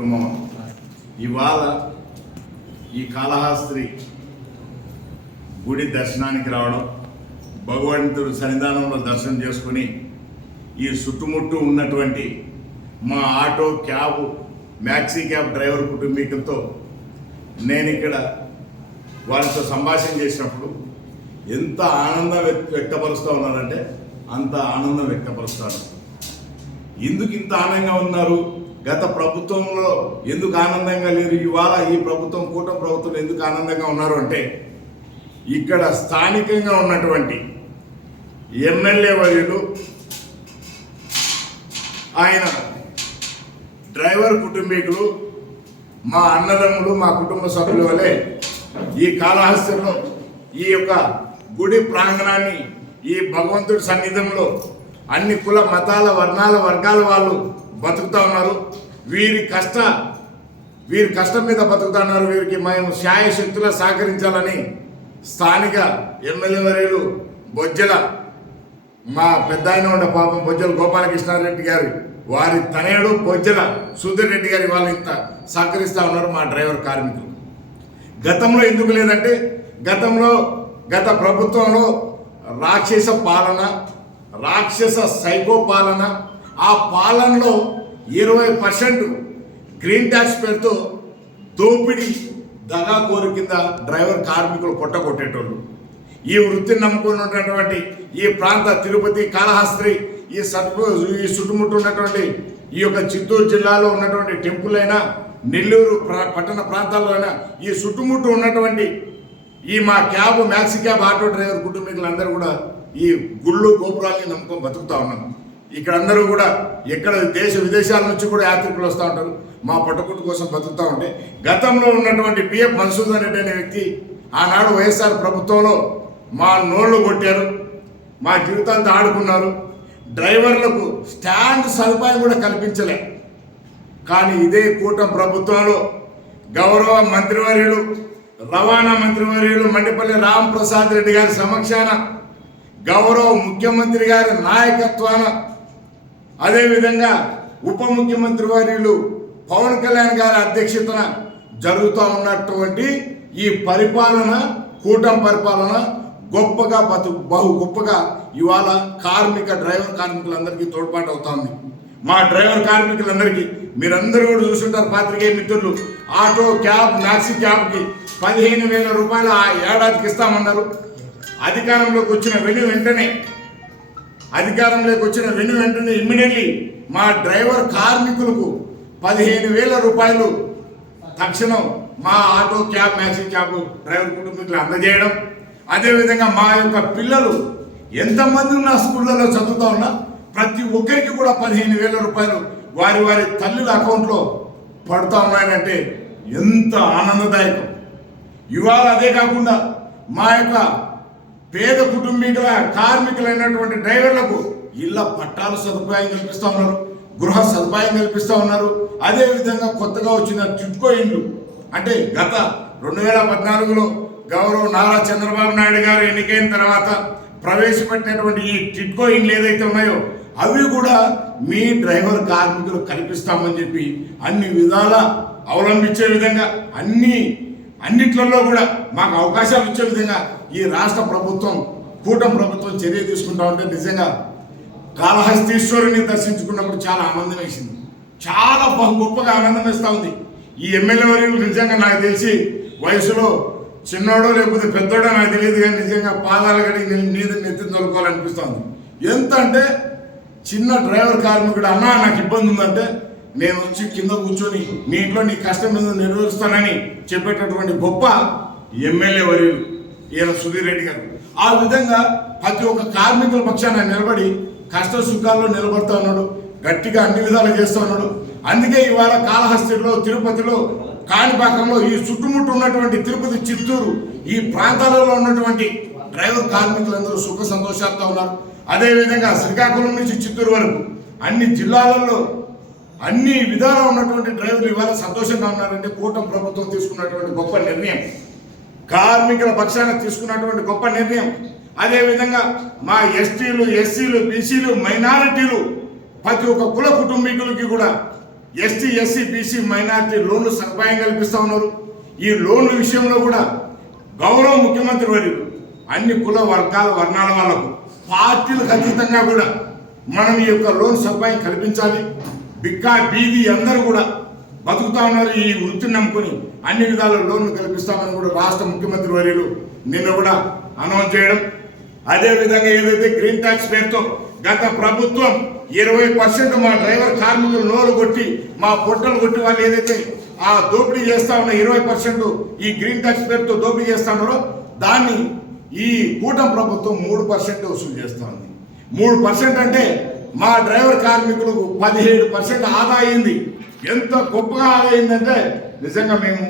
కుటుంబం ఇవాళ ఈ కాళహస్తి గుడి దర్శనానికి రావడం, భగవంతుడు సన్నిధానంలో దర్శనం చేసుకుని ఈ చుట్టుముట్టు ఉన్నటువంటి మా auto cab maxi cab driver కుటుంబీకులతో నేను ఇక్కడ వాళ్ళతో సంభాషణ చేసినప్పుడు ఎంత ఆనందం వ్యక్తపరుస్తూ ఉన్నారంటే అంత ఆనందం వ్యక్తపరుస్తారు. ఎందుకు ఇంత ఆనందంగా ఉన్నారు, గత ప్రభుత్వంలో ఎందుకు ఆనందంగా లేరు, ఇవాళ ఈ ప్రభుత్వం కూటమి ప్రభుత్వం ఎందుకు ఆనందంగా ఉన్నారు అంటే ఇక్కడ స్థానికంగా ఉన్నటువంటి ఎమ్మెల్యే వర్యులు ఆయన డ్రైవర్ కుటుంబీకులు మా అన్నదమ్ములు మా కుటుంబ సభ్యుల వలె ఈ కాళహస్తిలో ఈ యొక్క గుడి ప్రాంగణాన్ని ఈ భగవంతుడి సన్నిధంలో అన్ని కుల మతాల వర్ణాల వర్గాల వాళ్ళు బతుకుతూ ఉన్నారు. వీరి కష్టం మీద బతుకుతా ఉన్నారు. వీరికి మేము శాయశక్తులా సహకరించాలని స్థానిక ఎమ్మెల్యే వర్యులు బొజ్జల మా పెద్ద ఆయన ఉండే పాపం బొజ్జల గోపాలకృష్ణారెడ్డి గారు వారి తనయుడు బొజ్జల సుధీర్ రెడ్డి గారి వాళ్ళు ఇంత సహకరిస్తూ ఉన్నారు మా డ్రైవర్ కార్మికులు. గతంలో ఎందుకు లేదంటే గత ప్రభుత్వంలో రాక్షస పాలన, రాక్షస సైకో పాలన, ఆ పాలనలో 20% గ్రీన్ ట్యాక్స్ పేరుతో దోపిడీ దగాకోరు కింద డ్రైవర్ కార్మికులు పొట్టగొట్టేటోళ్ళు. ఈ వృత్తిని నమ్ముకున్నటువంటి ఈ ప్రాంత తిరుపతి, కాళహస్తి, ఈ చుట్టుముట్టు ఉన్నటువంటి ఈ యొక్క చిత్తూరు జిల్లాలో ఉన్నటువంటి టెంపుల్ అయినా, నెల్లూరు పట్టణ ప్రాంతాల్లో అయినా ఈ చుట్టుముట్టు ఉన్నటువంటి ఈ మా cab maxi cab auto driver కుటుంబీకులందరూ కూడా ఈ గుళ్ళు గోపురాలని నమ్ముకొని బతుకుతా ఉన్నాం. ఇక్కడ అందరూ కూడా ఎక్కడ దేశ విదేశాల నుంచి కూడా యాత్రికులు వస్తూ ఉంటారు. మా పట్టుకుట్టు కోసం బతుకుతూ ఉంటే గతంలో ఉన్నటువంటి పిఎఫ్ మన్సూదన్ రెడ్డి అనే వ్యక్తి ఆనాడు వైఎస్ఆర్ ప్రభుత్వంలో మా నోళ్లు కొట్టారు, మా జీవితాంతా ఆడుకున్నారు. డ్రైవర్లకు స్టాండ్ సదుపాయం కూడా కల్పించలే. కానీ ఇదే కూటమి ప్రభుత్వంలో గౌరవ మంత్రివర్యులు రవాణా మంత్రివర్యులు మండిపల్లి రాంప్రసాద్ రెడ్డి గారి సమక్షాన, గౌరవ ముఖ్యమంత్రి గారి నాయకత్వాన, అదేవిధంగా ఉప ముఖ్యమంత్రి వర్యులు పవన్ కళ్యాణ్ గారి అధ్యక్షతన జరుగుతూ ఉన్నటువంటి ఈ పరిపాలన, కూటమి పరిపాలన గొప్పగా బహు గొప్పగా ఇవాళ డ్రైవర్ కార్మికులందరికీ తోడ్పాటు అవుతుంది. మా డ్రైవర్ కార్మికులందరికీ మీరందరూ కూడా చూస్తుంటారు, పాత్రికేయ మిత్రులు. ఆటో క్యాబ్ మ్యాక్సీ క్యాబ్కి 15,000 రూపాయలు ఆ ఏడాదికి ఇస్తామన్నారు. అధికారంలోకి వచ్చిన వెంటనే ఇమ్మీడియట్లీ మా డ్రైవర్ కార్మికులకు 15,000 రూపాయలు తక్షణం మా auto cab maxi cab driver కుటుంబీకులు అందజేయడం. అదేవిధంగా మా యొక్క పిల్లలు ఎంతమంది ఉన్న స్కూళ్ళలో చదువుతా ఉన్నా ప్రతి ఒక్కరికి కూడా 15,000 రూపాయలు వారి తల్లుల అకౌంట్లో పడుతూ ఉన్నాయంటే ఎంత ఆనందదాయకం. ఇవాళ అదే కాకుండా మా యొక్క పేద కుటుంబీకుల కార్మికులైనటువంటి డ్రైవర్లకు ఇళ్ల పట్టాల సదుపాయం కల్పిస్తూ ఉన్నారు, గృహ సదుపాయం కల్పిస్తూ ఉన్నారు. అదేవిధంగా కొత్తగా వచ్చిన టిడ్కో ఇండ్లు అంటే గత 2014లో గౌరవ నారా చంద్రబాబు నాయుడు గారు ఎన్నికైన తర్వాత ప్రవేశపెట్టినటువంటి ఈ టిడ్కో ఇండ్లు ఏదైతే ఉన్నాయో అవి కూడా మీ డ్రైవర్ కార్మికులు కల్పిస్తామని చెప్పి అన్ని విధాల అవలంబించే విధంగా అన్నిట్లలో కూడా మాకు అవకాశాలు ఇచ్చే విధంగా ఈ రాష్ట్ర ప్రభుత్వం కూటమి ప్రభుత్వం చర్య తీసుకుంటా ఉంటే నిజంగా కాళహస్తీశ్వరుని దర్శించుకున్నప్పుడు చాలా ఆనందం వేసింది. చాలా బహు గొప్పగా ఆనందం వేస్తూ ఉంది. ఈ ఎమ్మెల్యే వర్యులు నిజంగా నాకు తెలిసి వయసులో చిన్నోడో లేకపోతే పెద్దోడో నాకు తెలియదు, కానీ నిజంగా పాదాలు కడిగి నెత్తిని తొలుకోవాలనిపిస్తుంది. ఎంత అంటే చిన్న డ్రైవర్ కార్మికుడు అన్నా నాకు ఇబ్బంది ఉందంటే నేను వచ్చి కింద కూర్చొని నీ ఇంట్లో నీ కష్టం మీద నెరవేరుస్తానని చెప్పేటటువంటి గొప్ప ఎమ్మెల్యే వర్యులు ఈయన సుధీర్ రెడ్డి గారు. ఆ విధంగా ప్రతి ఒక్క కార్మికుల పక్షాన నిలబడి కష్ట సుఖాల్లో నిలబడుతూ ఉన్నాడు, గట్టిగా అన్ని విధాలు చేస్తూ ఉన్నాడు. అందుకే ఇవాళ కాళహస్తిలో, తిరుపతిలో, కాణిపాకంలో ఈ చుట్టుముట్టు ఉన్నటువంటి తిరుపతి, చిత్తూరు ఈ ప్రాంతాలలో ఉన్నటువంటి డ్రైవర్ కార్మికులందరూ సుఖ సంతోషాలతో ఉన్నారు. అదేవిధంగా శ్రీకాకుళం నుంచి చిత్తూరు వరకు అన్ని జిల్లాలలో అన్ని విధాలు ఉన్నటువంటి డ్రైవర్లు ఇవాళ సంతోషంగా ఉన్నారంటే కూటమి ప్రభుత్వం తీసుకున్నటువంటి గొప్ప నిర్ణయం, కార్మికుల పక్షాన తీసుకున్నటువంటి గొప్ప నిర్ణయం. అదేవిధంగా మా ఎస్టీలు, ఎస్సీలు, బీసీలు, మైనారిటీలు ప్రతి ఒక్క కుల కుటుంబీకులకి కూడా ఎస్టీ ఎస్సీ బీసీ మైనారిటీ లోన్లు సదుపాయం కల్పిస్తూ ఉన్నారు. ఈ లోన్ల విషయంలో కూడా గౌరవ ముఖ్యమంత్రి వర్యులు అన్ని కుల వర్గాల వర్ణాల వాళ్ళకు పార్టీలకు అతీతంగా కూడా మనం ఈ యొక్క లోన్ సదుపాయం కల్పించాలి. బిక్కా బీదీ అందరూ కూడా బతుకుతా ఉన్నారు. ఈ వృత్తిని నమ్ముకొని అన్ని విధాల లోన్లు కల్పిస్తామని కూడా రాష్ట్ర ముఖ్యమంత్రి వర్యులు నిన్న కూడా అనౌన్స్ చేయడం. అదేవిధంగా ఏదైతే గ్రీన్ ట్యాక్స్ పేరుతో గత ప్రభుత్వం 20% మా డ్రైవర్ కార్మికులు నోరు కొట్టి మా పొట్టలు కొట్టి వాళ్ళు ఏదైతే ఆ దోపిడీ చేస్తా ఉన్న 20% ఈ గ్రీన్ ట్యాక్స్ పేరుతో దోపిడీ చేస్తా ఉన్నారో దాన్ని ఈ కూటమి ప్రభుత్వం 3% వసూలు చేస్తా ఉంది. 3% అంటే మా డ్రైవర్ కార్మికులకు 17% ఆదా అయింది. ఎంత గొప్పగా ఆదా అయిందంటే నిజంగా మేము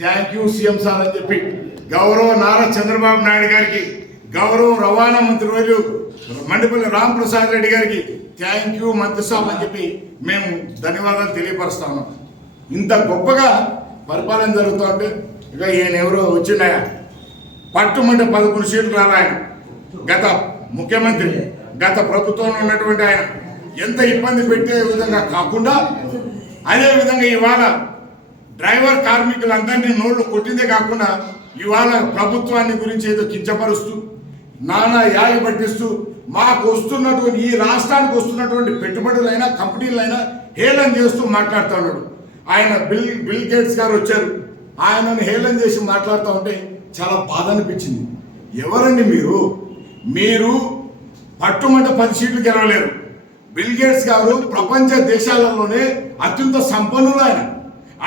థ్యాంక్ యూ సీఎం సార్ అని చెప్పి గౌరవ నారా చంద్రబాబు నాయుడు గారికి, గౌరవ రవాణా మంత్రి వర్యులు మండిపల్లి రాంప్రసాద్ రెడ్డి గారికి థ్యాంక్ యూ మంత్రి సాబ్ అని చెప్పి మేము ధన్యవాదాలు తెలియపరుస్తా ఉన్నాం. ఇంత గొప్పగా పరిపాలన జరుగుతూ ఉంటే ఇక ఈయన ఎవరో వచ్చిండాయా పట్టుమంటే 11 సీట్లు రాలే ఆయన. గత ముఖ్యమంత్రి గత ప్రభుత్వంలో ఉన్నటువంటి ఆయన ఎంత ఇబ్బంది పెట్టే విధంగా కాకుండా అదేవిధంగా ఇవాళ డ్రైవర్ కార్మికులందరినీ నోళ్లు కొట్టిందే కాకుండా ఇవాళ ప్రభుత్వాన్ని గురించి ఏదో కించపరుస్తూ నానా యాగ పట్టిస్తూ మాకు వస్తున్నటువంటి ఈ రాష్ట్రానికి వస్తున్నటువంటి పెట్టుబడులైనా కంపెనీలైనా హేళన చేస్తూ మాట్లాడుతూ ఉన్నాడు. ఆయన బిల్ గేట్స్ గారు వచ్చారు, ఆయనను హేళన చేసి మాట్లాడుతూ ఉంటే చాలా బాధ అనిపించింది. ఎవరండి మీరు పట్టుమంట 10 సీట్లు గెలవలేరు. బిల్ గేట్స్ గారు ప్రపంచ దేశాలలోనే అత్యంత సంపన్నులు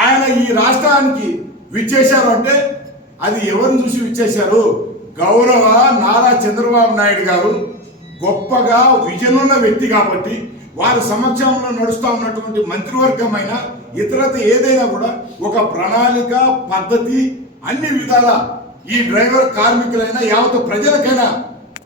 ఆయన ఈ రాష్ట్రానికి విచ్చేశారు అంటే అది ఎవరిని చూసి విచ్చేశారు? గౌరవ నారా చంద్రబాబు నాయుడు గారు గొప్పగా విజన్ ఉన్న వ్యక్తి కాబట్టి వారి సమక్షంలో నడుస్తూ ఉన్నటువంటి మంత్రివర్గమైన ఇతరత ఏదైనా కూడా ఒక ప్రణాళిక పద్ధతి అన్ని విధాల ఈ డ్రైవర్ కార్మికులైనా యావత్ ప్రజలకైనా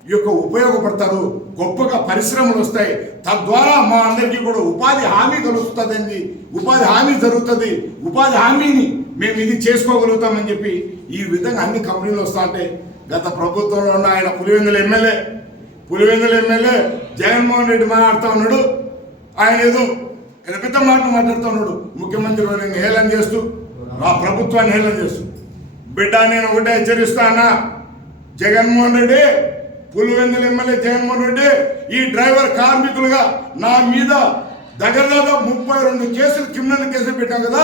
ఈ యొక్క ఉపయోగపడతారు. గొప్పగా పరిశ్రమలు వస్తాయి, తద్వారా మా అందరికీ కూడా ఉపాధి హామీ కలుగుతుంది, ఉపాధి హామీ జరుగుతుంది, ఉపాధి హామీని మేము ఇది చేసుకోగలుగుతామని చెప్పి ఈ విధంగా అన్ని కంపెనీలు వస్తా అంటే గత ప్రభుత్వంలో ఉన్న ఆయన పులివెందుల ఎమ్మెల్యే జగన్మోహన్ రెడ్డి మాట్లాడుతూ ఉన్నాడు. ఆయన ఏదో పెద్ద మాట్లాడుతూ ఉన్నాడు. ముఖ్యమంత్రి వారిని హేళన చేస్తూ ఆ ప్రభుత్వాన్ని హేళన చేస్తూ బిడ్డ నేను ఒకటే హెచ్చరిస్తా అన్నా, జగన్మోహన్ రెడ్డి పులివెందుల ఎమ్మెల్యే జగన్మోహన్ రెడ్డి ఈ డ్రైవర్ కార్మికులుగా నా మీద దగ్గర 32 కేసులు క్రిమినల్ కేసులు పెట్టాం కదా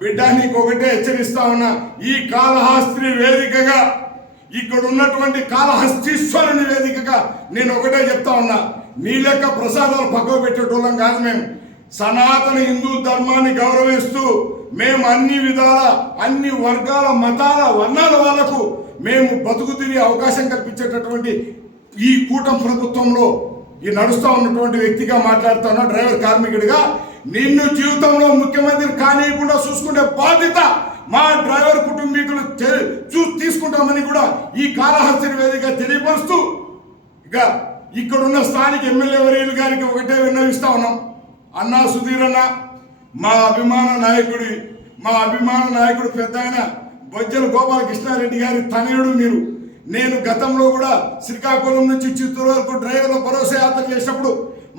బిడ్డ, నీకు ఒకటే హెచ్చరిస్తా ఉన్నా, ఈ కాళహస్తి వేదికగా ఇక్కడ ఉన్నటువంటి కాళహస్తీశ్వరుని వేదికగా నేను ఒకటే చెప్తా ఉన్నా, నీ లెక్క ప్రసాదాలు పక్కకు పెట్టేటోళ్ళం కాదు. మేము సనాతన హిందూ ధర్మాన్ని గౌరవిస్తూ మేము అన్ని విధాల అన్ని వర్గాల మతాల వర్ణాల వాళ్లకు మేము బతుకు తిరిగే అవకాశం కల్పించేటటువంటి ఈ కూటమి ప్రభుత్వంలో ఈ నడుస్తూ ఉన్నటువంటి వ్యక్తిగా మాట్లాడుతున్నా, డ్రైవర్ కార్మికుడిగా నిన్ను జీవితంలో ముఖ్యమంత్రి కానియకుండా చూసుకునే బాధ్యత మా డ్రైవర్ కుటుంబీకులు తీసుకుంటామని కూడా ఈ కాళహస్తి వేదిక తెలియపరుస్తూ ఇక ఇక్కడున్న స్థానిక ఎమ్మెల్యే వర్యులు గారికి ఒకటే విన్నవిస్తా ఉన్నాం. అన్నా సుధీర్ అన్న, మా అభిమాన నాయకుడు పెద్ద ఆయన బొజ్జల గోపాలకృష్ణారెడ్డి గారి తనయుడు మీరు. నేను గతంలో కూడా శ్రీకాకుళం నుంచి చిత్తూరు వరకు డ్రైవర్ల భరోసా యాత్ర చేసినప్పుడు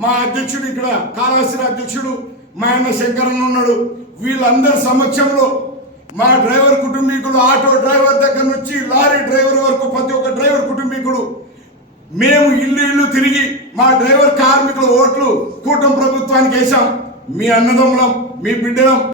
మా అధ్యక్షుడు ఇక్కడ కాళహస్తి అధ్యక్షుడు మా ఆయన శంకరన్ ఉన్నాడు. వీళ్ళందరి సమక్షంలో మా డ్రైవర్ కుటుంబీకులు ఆటో డ్రైవర్ దగ్గర నుంచి లారీ డ్రైవర్ వరకు ప్రతి ఒక్క డ్రైవర్ కుటుంబీకుడు మేము ఇల్లు తిరిగి మా డ్రైవర్ కార్మికుల ఓట్లు కూటమి ప్రభుత్వానికి వేసాం. మీ అన్నదమ్ములం, మీ బిడ్డలం.